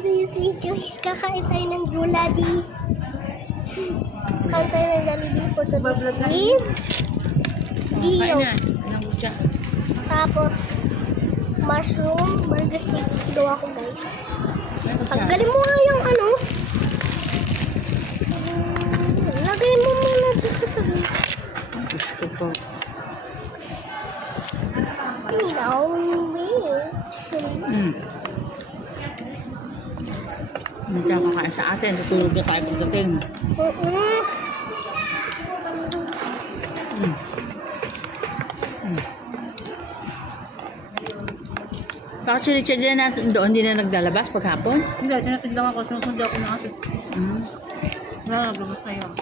today's video is kakain tayo ng Jollibee. Kakain tayo ng Jollibee for today's is Dio. Kain na. Anong butya? Tapos, mushroom, burger steak. Gawa ko guys. Paggaling mo nga yung ano. Lagay mo muna dito sa dito. Gusto ko. Ilaw, Hindi ka kakain sa atin. Tutulog na tayo pagdating. Bakit si Richard na natin doon? Hindi na naglalabas paghapon? Hindi, sinatid lang ako. Sinusundo ako ng atin. Wala, naglabas na yun.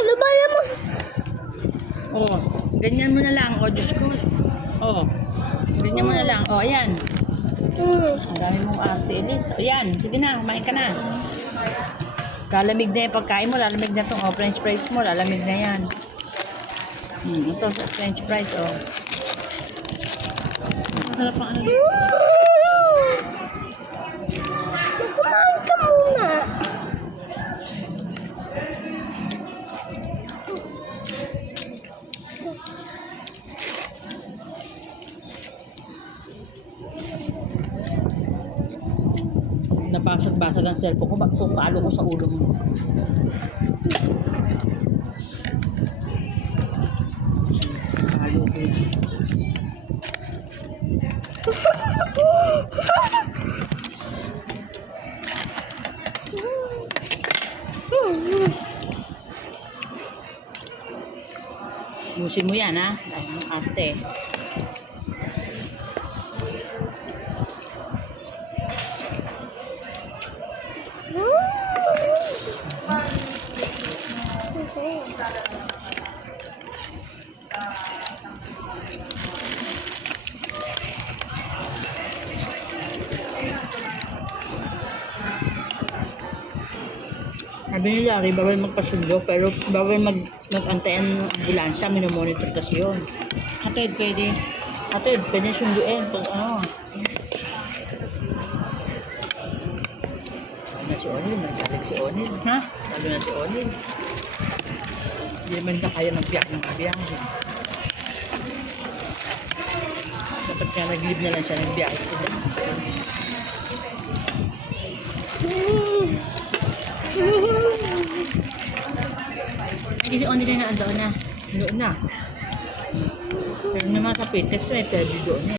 Ano ba naman? Oh, ganyan mo na lang. Oh, Diyos ko. Oh, ganyan mo na lang. Oh, ayan. Ang dami mong arte, Elise. O yan, sige na, kumain ka na. Lalamig na yung pagkain mo, lalamig na itong french fries mo, lalamig na yan. Ito, french fries, oh. Masarap ang ano. Kumain ka muna. Nabasag-basag ang cellphone ko, magpupalo ko sa ulo mo. Palo ko yun. Busin mo yan, ha? Ang arte. Sabi ni Larry, bawal magpasundo, pero bawal mag-antayan ng ambulansya, minomonitor kasi yun. Hatid, pwede. Atid, pwede sunduin pag ano. Lalo na si Onil, nagkalit si Onil. Ha? Lalo na si Onil. Hindi naman na kaya magbiyak ng kabiyak. Dapat nga nag-leave na lang siya, nagbiyak sila. Hindi, on nila na andoon na. Doon na. Pero naman sa Pitex, may pwede doon eh.